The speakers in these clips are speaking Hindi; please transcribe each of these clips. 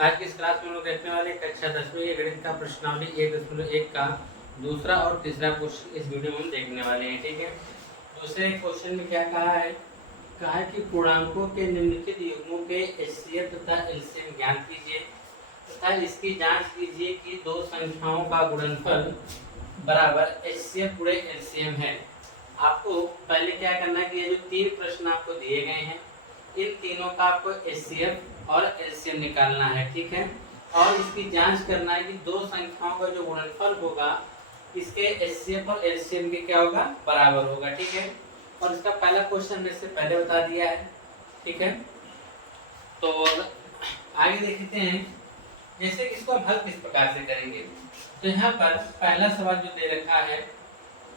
आज की इस क्लास में हम लोग देखने वाले कक्षा 10वीं के गणित का प्रश्नावली 1.1 का दूसरा और तीसरा क्वेश्चन इस वीडियो में हम देखने वाले हैं। ठीक है, दूसरे क्वेश्चन में क्या कहा है कि पूर्णांकों के निम्नलिखित युग्मों के एचसीएफ तथा एलसीएम ज्ञात कीजिए तथा इसकी जांच कीजिए कि दो संख्याओं का गुणनफल बराबर एचसीएफ गुणे एलसीएम है। आपको पहले क्या करना है कि ये जो तीन प्रश्न आपको दिए गए हैं इन तीनों का आपको एचसीएफ और एलसीएम निकालना है। ठीक है, और इसकी जांच करना है कि दो संख्याओं का जो गुणनफल होगा इसके एचसीएफ और एलसीएम के क्या होगा, बराबर होगा। ठीक है, और इसका पहला क्वेश्चन मैंने पहले बता दिया है। ठीक है, तो आगे देखते हैं जैसे कि इसको हम हल किस प्रकार से करेंगे। तो यहाँ पर पहला सवाल जो दे रखा है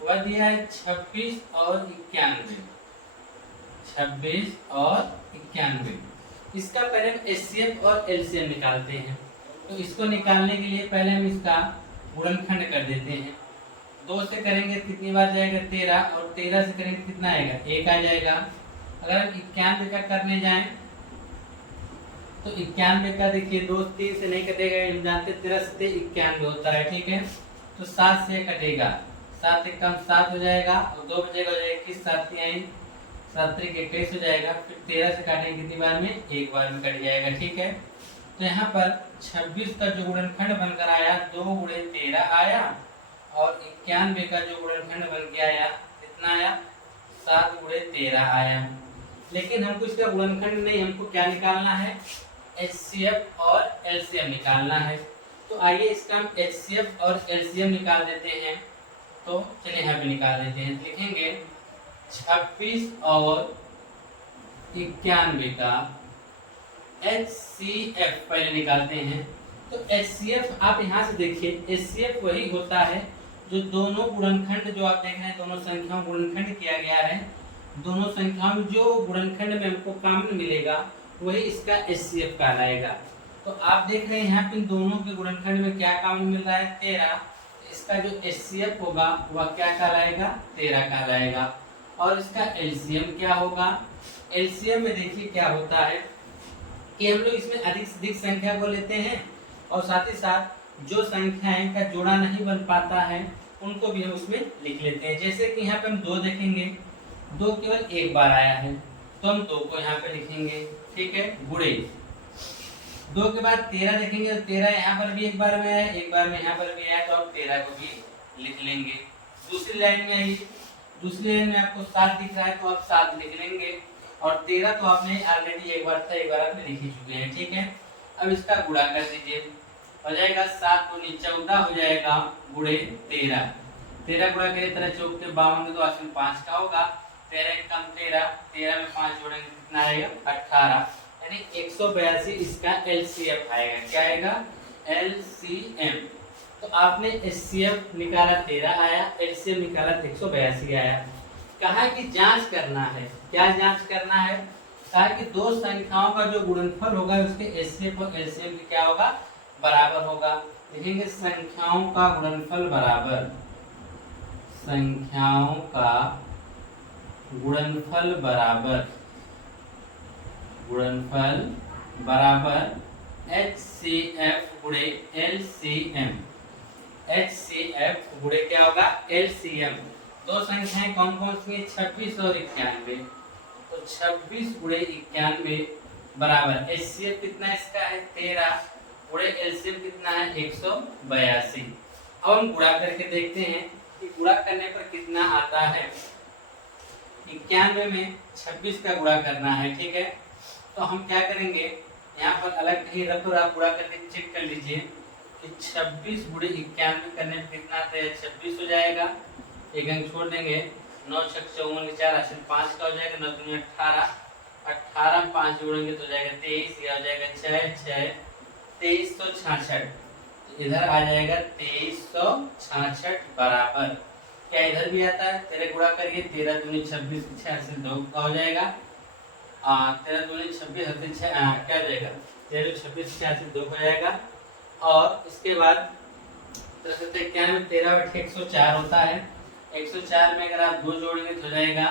वह दिया है 26 और 91। 26 और 91 इसका पहले हम एचसीएफ और एलसीएम निकालते हैं। तो इसको निकालने के लिए पहले हम इसका गुणनखंड कर देते हैं। 2 से करेंगे कितनी बार जाएगा 13, और 13 से करेंगे कितना आएगा 1 आ जाएगा। अगर हम 91 का करने जाएं तो 91 का देखिए 2 3 से नहीं कटेगा, हम जानते 13 से 91 होता है। ठीक है, तो 7 से कटेगा, 7 एक कम 7 हो जाएगा और 2 बचेगा हो जाएगा 21, 7 आई 7 21 हो जाएगा। फिर 13 से काटेंगे कितनी बार में, एक बार में कट जाएगा। ठीक है, तो यहाँ पर 26 का जो गुणनखंड बनकर आया 2 गुणे 13 आया, और 91 का जो गुणनखंड बन के आया कितना आया 7 गुणे 13 आया। लेकिन हमको इसका गुणनखंड नहीं, हमको क्या निकालना है, एचसीएफ और एलसीएम निकालना है। तो आइए इसका हम एचसीएफ और एलसीएम निकाल देते हैं। तो चलिए यहाँ पे निकाल देते हैं, लिखेंगे 26 और 91 का एचसीएफ पहले निकालते हैं। तो एचसीएफ आप यहाँ से देखिए, एचसीएफ वही होता है जो दोनों गुणनखंड जो आप देख रहे हैं दोनों संख्याओं गुणनखंड किया गया है, दोनों संख्याओं में जो गुणनखंड में हमको कॉमन मिलेगा वही इसका एचसीएफ कहलाएगा। तो आप देख रहे हैं यहाँ पे दोनों के गुणनखंड में क्या कॉमन मिल रहा है 13, इसका जो एचसीएफ होगा वह क्या कहलाएगा 13 कहलाएगा। और इसका एलसीएम क्या होगा, एलसीएम में देखिए क्या होता है कि हम लोग इसमें अधिक से अधिक संख्या को लेते हैं और साथ ही साथ जो संख्याएं का जोड़ा नहीं बन पाता है उनको भी हम उसमें लिख लेते हैं। जैसे कि यहाँ पे हम 2 देखेंगे, 2 केवल एक बार आया है तो हम 2 को यहाँ पे लिखेंगे। ठीक है, गुणे 2 के बाद 13 देखेंगे तो 13 यहाँ पर भी एक बार में आया, एक बार में यहाँ पर भी आया, तो आप 13 को भी लिख लेंगे। दूसरी लाइन में आइए, दूसरी लाइन में आपको 7 दिख रहा है तो आप 7 लिख लेंगे, और 13 तो आपने ऑलरेडी एक बार था, एक बार आपने लिख ही चुके हैं। ठीक है, अब इसका गुणा कर दीजिए, हो जाएगा 7 दूनी 14 हो जाएगा गुणे 13। 13 गुणा करें तरह 4 के 52 तो आसन 5 का होगा, 13 कम 13, 13 में 5 जोड़ेंगे कितना आएगा 18, यानी 182 इसका एलसीएफ आएगा। क्या आएगा एलसीएम। तो आपने एचसीएफ निकाला 13 आया, एलसीएम निकाला 182 आया। कहा कि जांच करना है, क्या जांच करना है, कहा कि दो संख्याओं का जो गुणनफल होगा उसके एचसीएफ और एलसीएम की क्या होगा, बराबर होगा। लिखेंगे संख्याओं का गुणनफल बराबर, संख्याओं का गुणनफल बराबर, गुणनफल बराबर एचसीएफ गुणे एलसीएम। एचसीएफ गुणे क्या होगा एलसीएम। दो संख्याएं कौन कौन सी हैं 26 और 91, तो 26 गुणे 91 बराबर एचसीएफ कितना इसका है 13 गुणे एलसीएम कितना है 182। अब हम गुणा करके देखते हैं कि गुणा करने पर कितना आता है। 91 में 26 का गुणा करना है। ठीक है, तो हम क्या करेंगे, यहाँ पर अलग कहीं रख और आप गुणा करके चेक कर लीजिए कि 26 गुणे 91 करने में कितना आता है 26 हो जाएगा, एक अंक छोड़ देंगे, 9 6 54 4 5 का हो जाएगा, 9 दूनी 18, 18 में 5 जोड़ेंगे तो हो जाएगा 23, यह हो जाएगा 6 6 2366, इधर आ जाएगा 2366 बराबर क्या इधर भी आता है, 13 गुणा करिए 13 दूनी 26 6 से 2 का हो जाएगा, 13 दूनी 26 से 6 क्या हो जाएगा 13 26 6 से 2 हो जाएगा। और इसके बाद 91 13 बटे 104 होता है, 104 में अगर आप 2 जोड़ेंगे तो हो जाएगा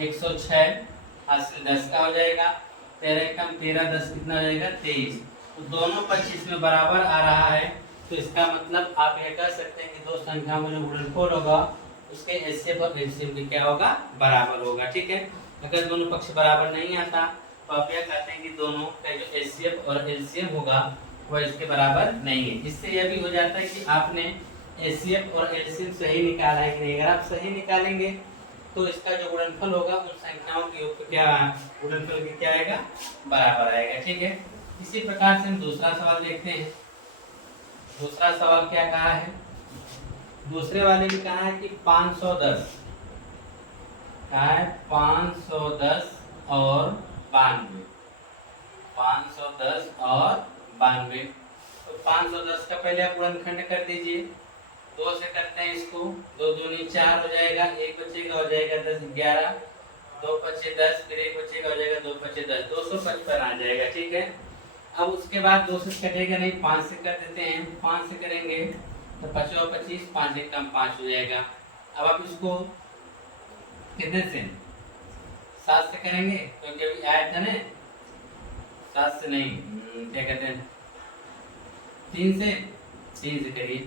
106, हासिल 10 का हो जाएगा, 13 कम 13 10 कितना हो जाएगा 23, तो दोनों पक्ष इसमें बराबर आ रहा है, तो इसका मतलब आप यह कह सकते हैं कि दो संख्याओं में जो गुणनफल होगा उसके एचसीएफ और एलसीएम भी क्या होगा, बराबर होगा। ठीक है, अगर दोनों पक्ष बराबर नहीं आता तो आप यह कहते हैं कि दोनों का जो एचसीएफ और एलसीएम होगा वह इसके बराबर नहीं है। इससे यह भी हो जाता है कि आपने एचसीएफ और एलसीएम सही निकाला है कि नहीं। अगर आप सही निकालेंगे तो इसका जो गुणनफल होगा उन संख्याओं के ऊपर क्या गुणनफल के क्या आएगा, बराबर आएगा। ठीक है, इसी प्रकार से हम दूसरा सवाल देखते हैं। दूसरा सवाल क्या कहा है, दूसरे वाले में कहा है कि 510 कहा है 510 और 92, 510 और 92। तो 510 का पहले आप गुणनखंड कर दीजिए, 2 से करते हैं इसको, 2 दूनी 4 हो जाएगा, 1 बचेगा हो जाएगा 10 11, 2 बचे 10, फिर 1 बचेगा हो जाएगा 2 बचे 10, 255 आ जाएगा। ठीक है, अब उसके बाद 2 से कटेगा नहीं, 5 से कर देते हैं, 5 से करेंगे तो 5 और 25, 5 एक कम 5 हो जाएगा। अब आप इसको कितने से 7 से करेंगे क्योंकि अभी आया था ना, 7 से नहीं, क्या कहते हैं 3 से करिए,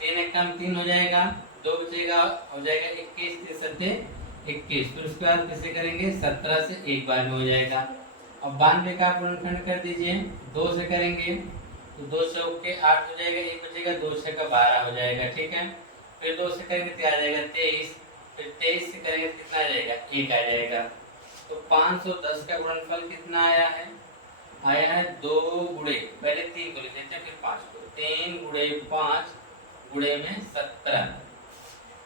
3 एक कम 3 हो जाएगा, 2 बचेगा हो जाएगा 21, 3 सत्ते 21, फिर उसके बाद किसे करेंगे 17 से एक बार में हो जाएगा। अब 92 का गुणनखंड कर दीजिए, 2 से करेंगे तो 2 से के 8 हो जाएगा, 1 बचेगा, 2 से का 12 हो जाएगा। ठीक है, फिर 2 से करेंगे तो आ जाएगा 23, फिर 23 से करेंगे तो कितना आ जाएगा 1 आ जाएगा। तो 510 का गुणनफल कितना आया है, आया है 2 गुणे, पहले 3 को लिख देते हैं फिर 5 को, 3 गुणे 5 गुणे में 17,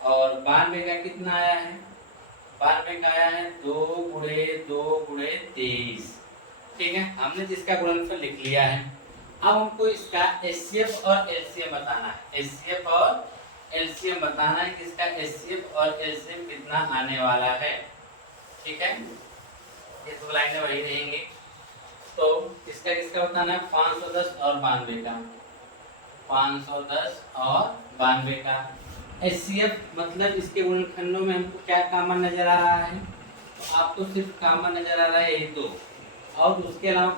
और 92 का कितना आया है, 92 का आया है 2 गुणे 2 गुणे 23। ठीक है, हमने जिसका गुणनफल लिख लिया है। अब हमको इसका एचसीएफ और एलसीएम बताना है, एचसीएफ और एलसीएम बताना है कि इसका एचसीएफ और एलसीएम कितना आने वाला है। ठीक है, ये दो लाइनें वही रहेंगी। तो इसका किसका बताना है, 510 और 92 का, 510 और 92 का एचसीएफ मतलब इसके गुणनखंडों में हमको क्या कॉमन नजर आ रहा है, तो आपको सिर्फ कॉमन नजर आ रहा है यही दो, और उसके अलावा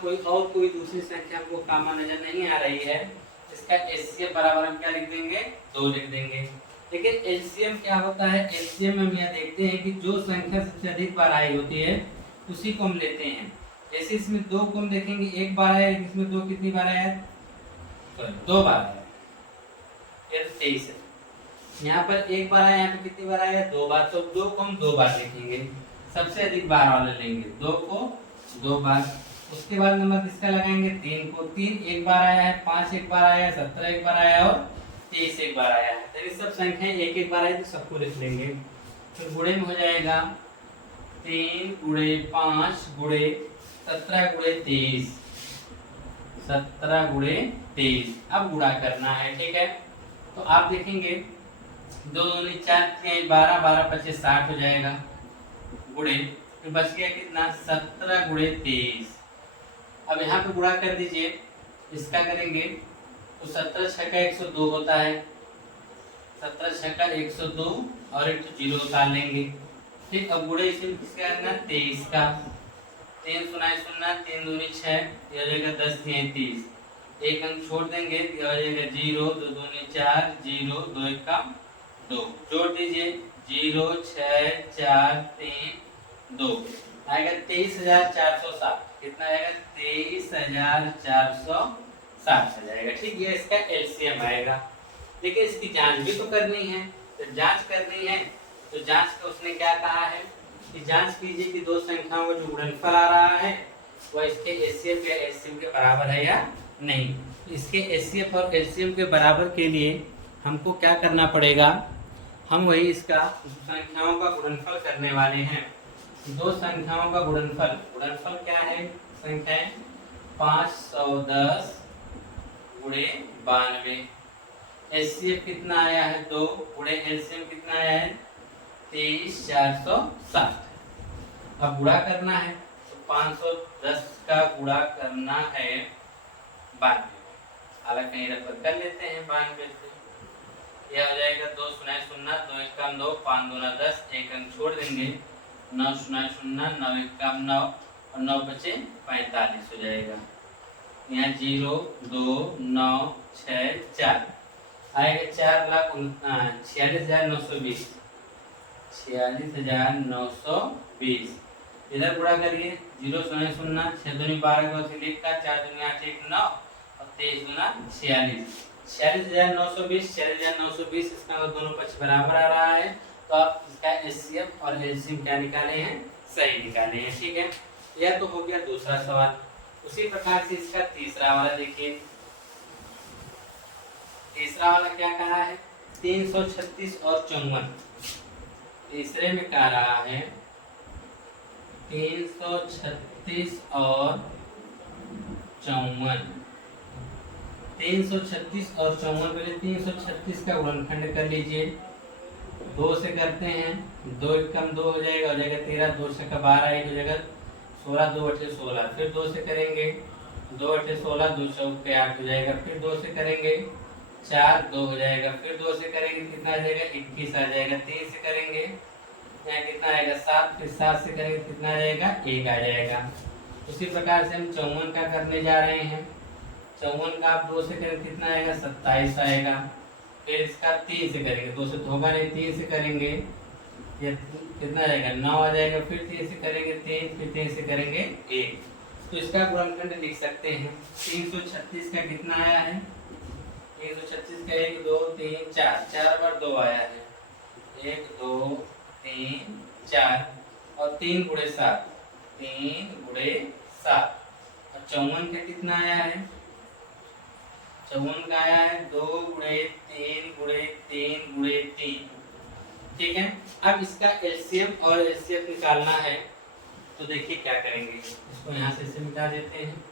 कोई दूसरी संख्या हमको कॉमन नजर नहीं आ रही है। इसका एचसीएफ बराबर हम क्या लिख देंगे, 2 लिख देंगे। लेकिन एलसीएम क्या होता है, एलसीएम में हम यह देखते हैं कि जो संख्या सबसे अधिक बार आई होती है उसी को हम लेते हैं। जैसे इसमें 2 को हम देखेंगे, एक बार आया, इसमें 2 कितनी बार आया, 2 बार आया, ये 23 है। यहाँ पर एक बार आया, यहाँ पे कितनी बार आया, 2 बार, तो 2 को हम 2 बार लिखेंगे, सबसे अधिक बार वाला लेंगे, 2 को 2 बार। उसके बाद नंबर किसका लगाएंगे, 3 को, 3 एक बार आया है, 5 एक बार आया है, 17 एक बार आया है और 23 एक बार आया है। तो ये सब संख्याएं एक एक बार आए तो सबको लिख लेंगे। तो गुणे में हो जाएगा 3 गुणे 5 गुणे 17 गुणे 23, 17 गुणे 23। अब गुणा करना है। ठीक है, तो आप देखेंगे 2 दूनी 4, 12, 12 25 60 हो जाएगा, गुणे फिर बच गया कितना, 17 गुणे 23। अब यहाँ पे गुणा कर दीजिए, इसका करेंगे तो 17 6 का 102 होता है, 17 6 का 102 और एक तो 0 उतार लेंगे। ठीक, अब गुणे इसमें किसका करना, 23 का, 3 सुनाए सुनना, 3 दूनी 6, ये हो जाएगा 10 30, एक अंक छोड़ देंगे, ये हो जाएगा 0, 2 दूनी 4, 0 2 एक कम 2, जोड़ दीजिए 0 6 4 3 2, आएगा 23,460। कितना आएगा, 23,460 आ जाएगा। ठीक, ये इसका एलसीएम आएगा। लेकिन इसकी जांच भी तो करनी है, तो जांच करनी है तो जांच का उसने क्या कहा है कि जांच कीजिए कि दो संख्याओं का जो गुणनफल आ रहा है वह इसके एचसीएफ या एलसीएम के बराबर है या नहीं। इसके एचसीएफ और एलसीएम के बराबर के लिए हमको क्या करना पड़ेगा, हम वही इसका संख्याओं का गुणनफल करने वाले हैं। दो संख्याओं का गुणनफल, गुणनफल क्या है, संख्याएं 510 गुणे 92, एचसीएफ कितना आया है 2 गुणे एलसीएम कितना आया है 23,460। अब गुणा करना है तो 510 का गुणा करना है 92, हालांकि कहीं रख कर लेते हैं 92 से, यह हो जाएगा 2 सुनाए सुनना, 2 एक कम 2, 5 दूना 10, एक अंक छोड़ देंगे, 9 सुनाए सुनना, 9 एक कम 9 और 9 बचे 45 हो जाएगा। यहाँ 0 2 9 6 4 आएगा 4,46,920 46,920। इधर गुणा करिए 0 0 0 6 दूनी 12 का 4 दूनी 8 1 9 और 23 गुना 46 46,920 46,920। इसका मतलब दोनों पक्ष बराबर आ रहा है, तो आप इसका एचसीएफ और एलसीएम क्या निकाले हैं, सही निकाले हैं। ठीक है, यह तो हो गया दूसरा सवाल। उसी प्रकार से इसका तीसरा वाला देखिए। तीसरा वाला क्या कहा है, 336 और 54। तीसरे में कह रहा है 336 और 54। 336 और 54, पहले 336 का गुणनखंड कर लीजिए। 2 से करते हैं, 2 कम 2 हो जाएगा 13, 2 से का 12 1 हो जाएगा 16, 2 8 16। फिर 2 से करेंगे 2 8 16, 2 चौके 8 हो जाएगा। फिर 2 से करेंगे 4 2 हो जाएगा। फिर 2 से करेंगे कितना आ जाएगा 21 आ जाएगा। 3 से करेंगे यहाँ कितना आएगा 7। फिर 7 से करेंगे कितना आ जाएगा 1 आ जाएगा। उसी प्रकार से हम 54 का करने जा रहे हैं। 54 का आप 2 से करेंगे कितना आएगा 27 आएगा। फिर इसका 3 से करेंगे, 2 से तो होगा नहीं, 3 से करेंगे ये कितना आ जाएगा 9 आ जाएगा। फिर 3 से करेंगे 3, फिर 3 से करेंगे 1। तो इसका गुणनखंड लिख सकते हैं। 336 का कितना आया है, 336 का 1 2 3 4, 4 बार 2 आया है, 1 2 3 4 और 3 गुणे 7, 3 गुणे 7। और 54 का कितना आया है, 54 का आया है 2 गुणे 3 गुणे 3 गुणे 3। ठीक है, अब इसका एलसीएम और एचसीएफ निकालना है, तो देखिए क्या करेंगे। इसको यहाँ से इसे मिटा देते हैं।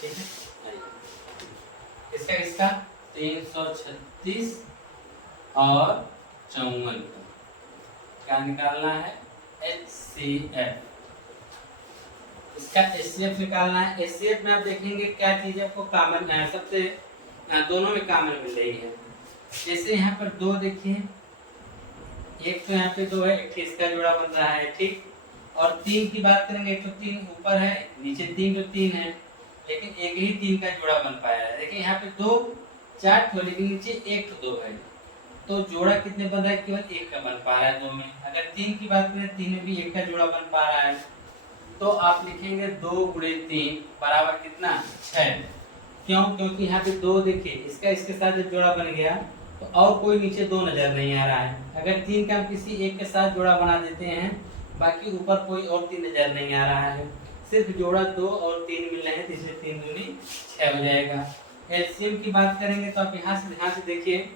ठीक है, इसका 336 और 54 क्या निकालना है, HCF। इसका HCF निकालना है। HCF में आप देखेंगे क्या चीज आपको कॉमन है, सबसे दोनों में कॉमन मिल रही है। जैसे यहाँ पर 2 देखिए, एक तो यहाँ पे 2 है, एक इसका जोड़ा बन रहा है। ठीक, और 3 की बात करेंगे तो 3 ऊपर है, नीचे 3 तो 3 है, लेकिन एक ही 3 का जोड़ा बन पाया है। देखिए यहाँ पे 2 4 तो, लेकिन नीचे 1 तो 2 है, तो जोड़ा कितने बन रहा है, केवल 1 का बन पा रहा है 2 में। अगर 3 की बात करें, 3 में भी 1 का जोड़ा बन पा रहा है, तो आप लिखेंगे 2 गुणे 3 बराबर कितना 6। क्यों, क्योंकि यहाँ पे 2 देखिए, इसका इसके साथ जब जोड़ा बन गया तो और कोई नीचे 2 नजर नहीं आ रहा है। अगर 3 का हम किसी एक के साथ जोड़ा बना देते हैं, बाकी ऊपर कोई और 3 नजर नहीं आ रहा है, सिर्फ जोड़ा 2 और 3 मिल रहे हैं, इसलिए 3 दूनी 6 हो जाएगा। एलसीएम की बात करेंगे तो आप यहाँ से ध्यान से देखिए,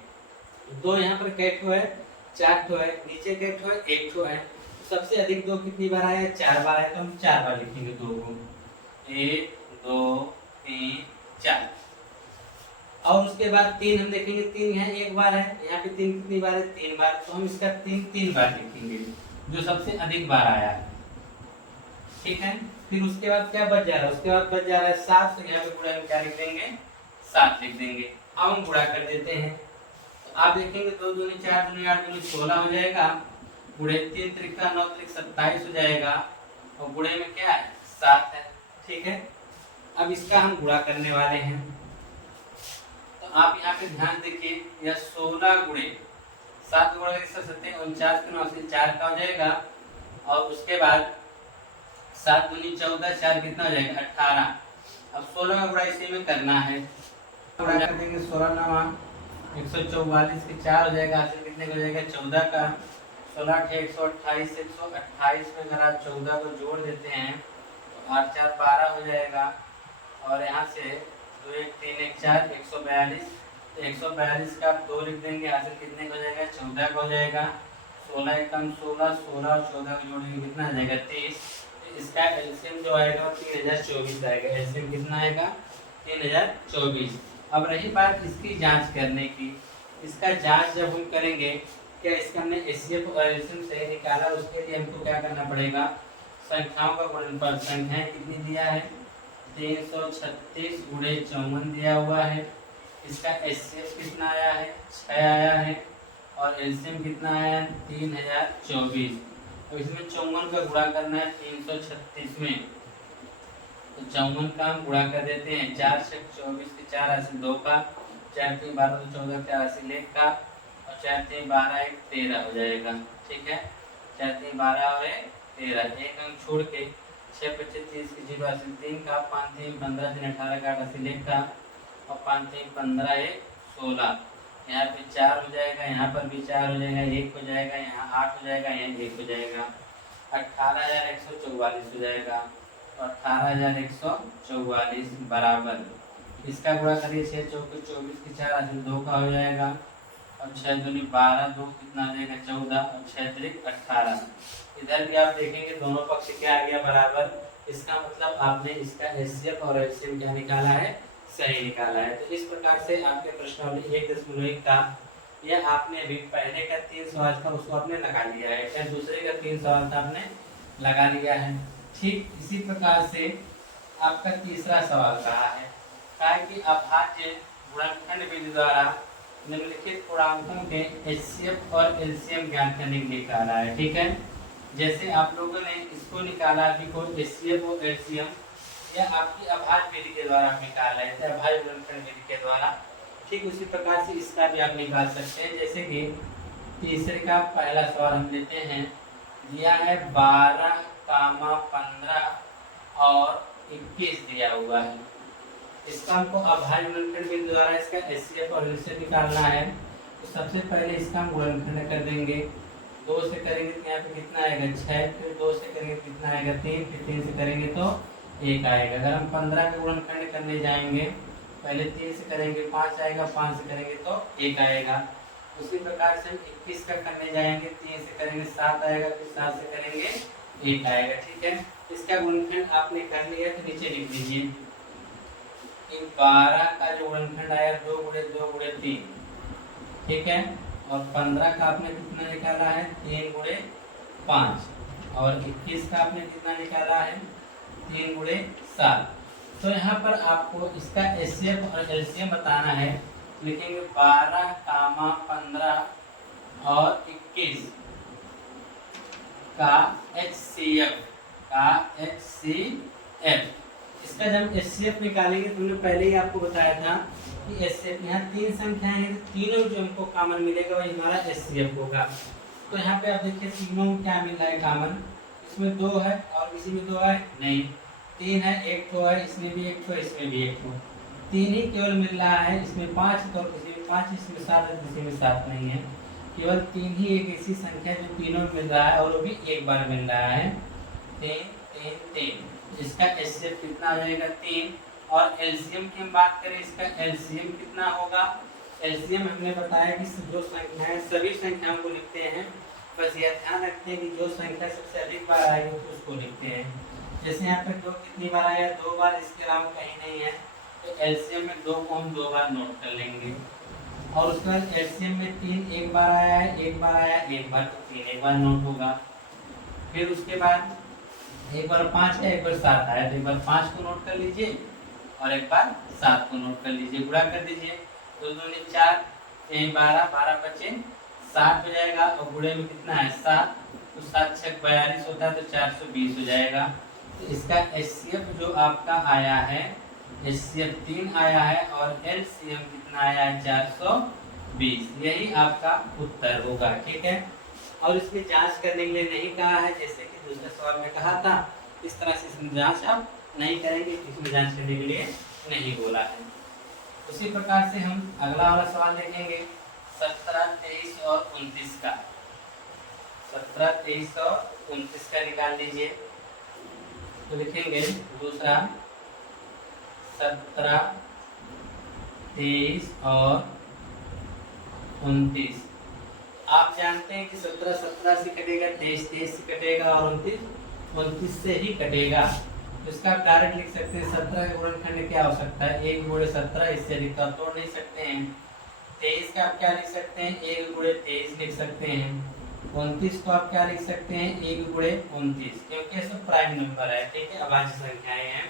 2 यहाँ पर कैठो है, 4 ठो है, नीचे कैठो है, 1 ठो है। सबसे अधिक 2 कितनी बार आया, 4 बार आया, तो हम 4 बार लिखेंगे 2 को, 1 2 3 4। और उसके बाद 3 हम देखेंगे, 3 यहाँ 1 बार है, यहाँ पे 3 कितनी बार है, 3 बार, तो हम इसका 3 बार लिखेंगे, जो सबसे अधिक बार आया है। ठीक है, फिर उसके बाद क्या बच जा रहा है, उसके बाद बच जा रहा है 7, तो यहाँ पे गुणा में क्या लिख देंगे 7 लिख देंगे। अब हम गुणा कर देते हैं, तो आप देखेंगे 2 दूनी 4 दूनी 8 दूनी 16 हो जाएगा, गुणे 3 त्रिका 9 त्रिक 27 हो जाएगा, और गुणे में क्या है 7 है। ठीक है, अब इसका हम गुणा करने वाले हैं, तो आप यहाँ पे ध्यान देखिए, यह 16 गुणे 7 गुणा 170 49 के 9 से 4 का हो जाएगा, और उसके बाद 7 दूनी 14 4 कितना हो जाएगा 18। अब 16 का गुणा इसी में करना है, गुणा कर देंगे 16 9 144 के 4 हो जाएगा, हासिल कितने का हो जाएगा 14 का, 16 128 128 में अगर आप 14 को जोड़ देते हैं तो 8 4 12 हो जाएगा, और यहाँ से 2 1 3 1 4 142, तो 142 का आप 2 लिख देंगे, हासिल कितने का हो जाएगा 14 का हो जाएगा। 16 एकम 16 16 और 14 को जोड़ेंगे कितना आ जाएगा 30। इसका एलसीएम जो आएगा 3024 आएगा। एलसीएम कितना आएगा 3024। अब रही बात इसकी जांच करने की, इसका जांच जब हम करेंगे, क्या इसका हमने एचसीएफ और एलसीएम सही निकाला, उसके लिए हमको क्या करना पड़ेगा, संख्याओं का गुणनफल, संख्याएं कितनी दिया है 336 गुणे 54 दिया हुआ है, इसका HCF कितना आया है, 6 आया है, और एलसीएम कितना आया है, 3024। और इसमें 54 का गुणा करना है 336 में, तो 54 का हम गुणा कर देते हैं। 4 से 24 के 4 80 2 का, 4 3 12 तो 14 4 80 1 का, और 4 3 12 1 13 हो जाएगा। ठीक है, 4 3 12 और 1 13, एक अंक छोड़ के 6 25 30 की 0 80 3 का, 5 3 15 3 18 का 80 1 का, और 5 3 15 1 16। यहाँ पे 4 हो जाएगा, यहाँ पर भी 4 हो जाएगा, 1 हो जाएगा, यहाँ 8 हो जाएगा, यहाँ 1 हो जाएगा, 18,144 हो जाएगा, और 18,144 बराबर इसका गुणा करिए 6 चौके 24 की 4 80 2 का हो जाएगा, और 6 दूनी 12 2 कितना आ जाएगा 14, और 6 त्रिक 18। इधर भी आप देखेंगे दोनों पक्ष क्या आ गया बराबर, इसका मतलब आपने इसका एचसीएफ और एलसीएम क्या निकाला है, सही निकाला है। तो इस प्रकार से आपके प्रश्नावली 1.1 का यह आपने अभी पहले का 3 सवाल था उसको आपने लगा लिया है, या दूसरे का 3 सवाल था आपने लगा लिया है। ठीक इसी प्रकार से आपका तीसरा सवाल रहा है, कहा कि अभाज्य गुणनखंड विधि द्वारा निम्नलिखित पूर्णांकों के एचसीएफ और एलसीएम ज्ञात करने के लिए कहा है। ठीक है, जैसे आप लोगों ने इसको निकाला कि कोई एचसीएफ और एलसीएम, यह आपकी अभाज्य विधि के द्वारा निकाल रहे थे, अभाज्य गुणनखंड विधि के द्वारा। ठीक उसी प्रकार से इसका भी आप निकाल सकते हैं। जैसे कि तीसरे का पहला सवाल हम लेते हैं, दिया है 12, 15 और 21 दिया हुआ है। इसका हमको अभाज्य गुणनखंड विधि द्वारा इसका एचसीएफ और एलसीएम निकालना है। तो सबसे पहले इसका हम गुणनखंड कर देंगे। 2 से करेंगे तो यहाँ पे कितना आएगा 6, फिर 2 से करेंगे तो कितना आएगा 3, फिर 3 से करेंगे तो 1 आएगा। अगर हम 15 का गुणनखंड करने जाएंगे, पहले 3 से करेंगे 5 आएगा, 5 से करेंगे तो 1 आएगा। उसी प्रकार से हम 21 का करने जाएंगे, 3 से करेंगे 7 आएगा, फिर 7 से करेंगे 1 आएगा। ठीक है, इसका गुणनखंड आपने कर लिया तो नीचे लिख दीजिए कि 12 का जो गुणनखंड आया 2 गुणे 2 गुणे 3। ठीक है, और 15 का आपने कितना निकाला है 3 गुणे 5, और 21 का आपने कितना निकाला है 3 गुणे 7। तो यहाँ पर आपको इसका एचसीएफ और एलसीएम बताना है। लिखेंगे 12, 15 और 21 का एचसीएफ इसका जब एचसीएफ निकालेंगे तो हमने पहले ही आपको बताया था कि एचसीएफ यहाँ 3 संख्याएं हैं, तीनों जो हमको कॉमन मिलेगा वही हमारा एचसीएफ होगा। तो यहाँ पे आप देखिए तीनों में क्या मिल रहा है कॉमन, इसमें 2 है और इसी में 2 है नहीं, 3 है, 1 तो है, इसमें भी 1 तो, इसमें भी 1 तो, 3 ही केवल मिल रहा है। इसमें 5 तो किसी में 5, इसमें 7 है, किसी में 7 नहीं है। केवल 3 ही एक ऐसी संख्या जो तीनों में मिल रहा है और वो भी एक बार मिल रहा है, 3 3 3। इसका एचसीएफ कितना आ जाएगा 3। और एलसीएम की हम बात करें, इसका एलसीएम कितना होगा, एलसीएम हमने बताया कि जो संख्याएं सभी संख्याओं को लिखते हैं, बस यह ध्यान रखते हैं कि जो संख्या सबसे अधिक बार आएगी तो उसको लिखते हैं। जैसे यहाँ पे 2 कितनी बार आया 2 बार, इसके अलावा कहीं नहीं है, तो एलसीएम में 2 को हम 2 बार नोट कर लेंगे। और उसके बाद एलसीएम में 3 एक बार आया है, एक बार आया, एक बार, तो 3 एक बार नोट होगा। फिर उसके बाद एक बार 5 है, एक बार 7 आया, तो एक बार 5 को नोट कर लीजिए और एक बार 7 को नोट कर लीजिए, गुणा कर दीजिए, 2 दूनी 4, 1 12, 12 बचे 60 हो जाएगा, और गुणे में कितना है 7, तो 7 6 42 होता है, तो 420 हो जाएगा। तो इसका एचसीएफ जो आपका आया है, एचसीएफ 3 आया है, और एलसीएम कितना आया है 420, यही आपका उत्तर होगा। ठीक है, और इसमें जांच करने के लिए नहीं कहा है, जैसे कि दूसरे सवाल में कहा था, इस तरह से इसमें जांच आप नहीं करेंगे, इसमें जांच करने के लिए नहीं बोला है। उसी प्रकार से हम अगला वाला सवाल देखेंगे 17, 23 और 29 का। 17, 23 और 29 का निकाल लीजिए। तो लिखेंगे दूसरा 17, 23 और 29। आप जानते हैं कि 17 17 से कटेगा, 23 23 से कटेगा, और 29 29 से ही कटेगा। तो इसका आप डायरेक्ट लिख सकते हैं 17 का गुणनखंड क्या हो सकता है 1 गुणे 17, इससे अधिक तो तोड़ नहीं सकते हैं। 23 का आप क्या लिख सकते हैं 1 गुणे 23 लिख सकते हैं। 29 को आप क्या लिख सकते हैं 1 गुणे 29, क्योंकि ये सब प्राइम नंबर है। ठीक है, अभाज्य संख्याएं हैं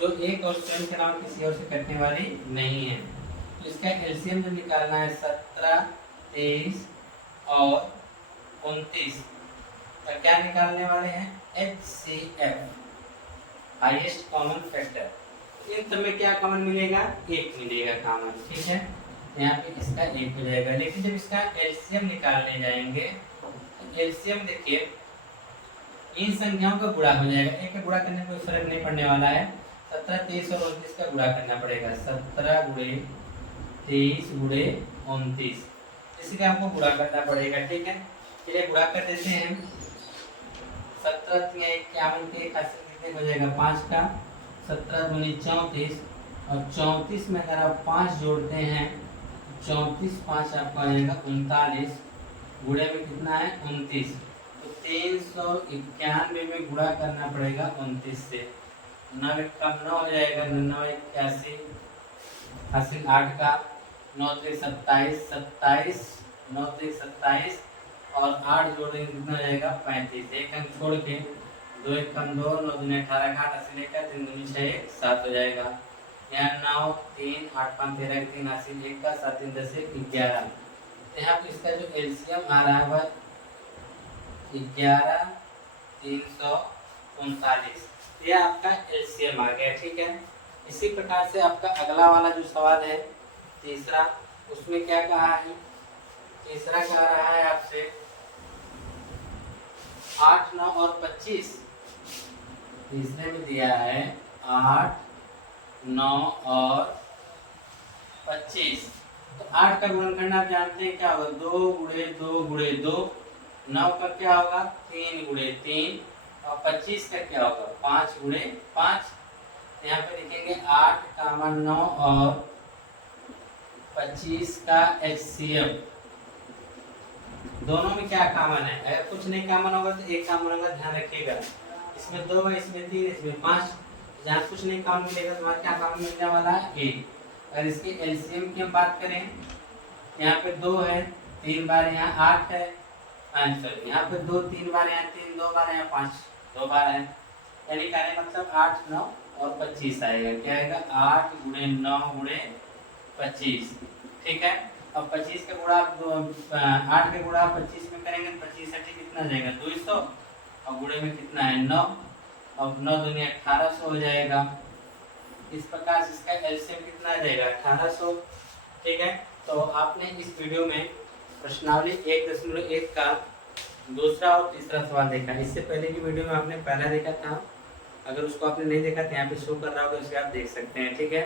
जो एक और स्वयं के अलावा किसी और से कटने वाली नहीं है। तो इसका एलसीएम जो निकालना है 17, 23 और 29 का क्या निकालने वाले हैं, HCF, हाईएस्ट कॉमन फैक्टर। एक समय क्या कॉमन मिलेगा, एक मिलेगा कॉमन, ठीक है। यहाँ पे इसका एक हो जाएगा। लेकिन जब इसका एलसीएम निकालने जाएंगे, एलसीएम देखिए इन संख्याओं का गुणा हो जाएगा। एक का गुणा करने में कोई फर्क नहीं पड़ने वाला है। 17, 23 और 29 का गुणा करना पड़ेगा। 17 गुणे 23 गुणे 29, इसलिए आपको गुणा करना पड़ेगा, ठीक है। चलिए गुणा कर देते हैं। 17 51 के कितने हो जाएगा, 5 का। 17 दूनी 34 और 34 में अगर आप 5 जोड़ते हैं, 34 5 आपका आ जाएगा 39, गुणे में कितना है 29, तो 391 में गुणा करना पड़ेगा 29 से। 9 कम 9 हो जाएगा, 99 81 हासिल 8 का, 9 27 27 9 27 और 8 जोड़ेंगे कितना हो जाएगा 35। एक अंक छोड़ के 2 1 कम 2, 9 दूनी 18 का 8 हासिल 1 का 3 दूनी 6 7 हो जाएगा। यहाँ 9 3 8 5 13 3 हासिल 1 का 7 3 10 11। यहाँ पे इसका जो एलसीएम आ रहा है वह 11 339, ये आपका एलसीएम आ गया, ठीक है। इसी प्रकार से आपका अगला वाला जो सवाल है तीसरा, उसमें क्या कहा है, तीसरा कह रहा है आपसे 8 9 और 25। तीसरे में दिया है 8 9 और 25। तो 8 का गुणनखंड आप जानते हैं क्या होगा, 2 गुणे 2 गुणे 2। 9 का क्या होगा 3 गुणे 3 और 25 का क्या होगा 5 गुणे 5। यहाँ पे लिखेंगे 8 कामा 9 और 25 का HCF। दोनों में क्या कॉमन है, अगर कुछ नहीं कॉमन होगा तो एक कॉमन होगा, ध्यान रखिएगा। इसमें 2 है, इसमें 3, इसमें 5, जहाँ कुछ नहीं कॉमन मिलेगा तो वहाँ क्या कॉमन मिलने वाला है 1। अगर इसके एलसीएम की हम बात करें, यहाँ पे 2 है, 3 बार यहाँ 8 है, आंसर यहाँ पे 2 3 बार यहाँ 3, 2 बार यहाँ 5 2 बार है, यानी कहने मतलब 8 9 और 25 आएगा। क्या आएगा 8 गुणे 9 गुणे 25, ठीक है। अब 25 का गुणा 8 का गुणा 25 में करेंगे तो 25 से कितना जाएगा 200 और गुणे में कितना है 9, अब 9 दूनी 1800 हो जाएगा। इस प्रकार से इसका एलसीएम कितना आ जाएगा 1800, ठीक है। तो आपने इस वीडियो में प्रश्नावली 1.1 का दूसरा और तीसरा सवाल देखा। इससे पहले की वीडियो में आपने पहला देखा था, अगर उसको आपने नहीं देखा तो यहाँ पे शो कर रहा होगा, उसे आप देख सकते हैं, ठीक है।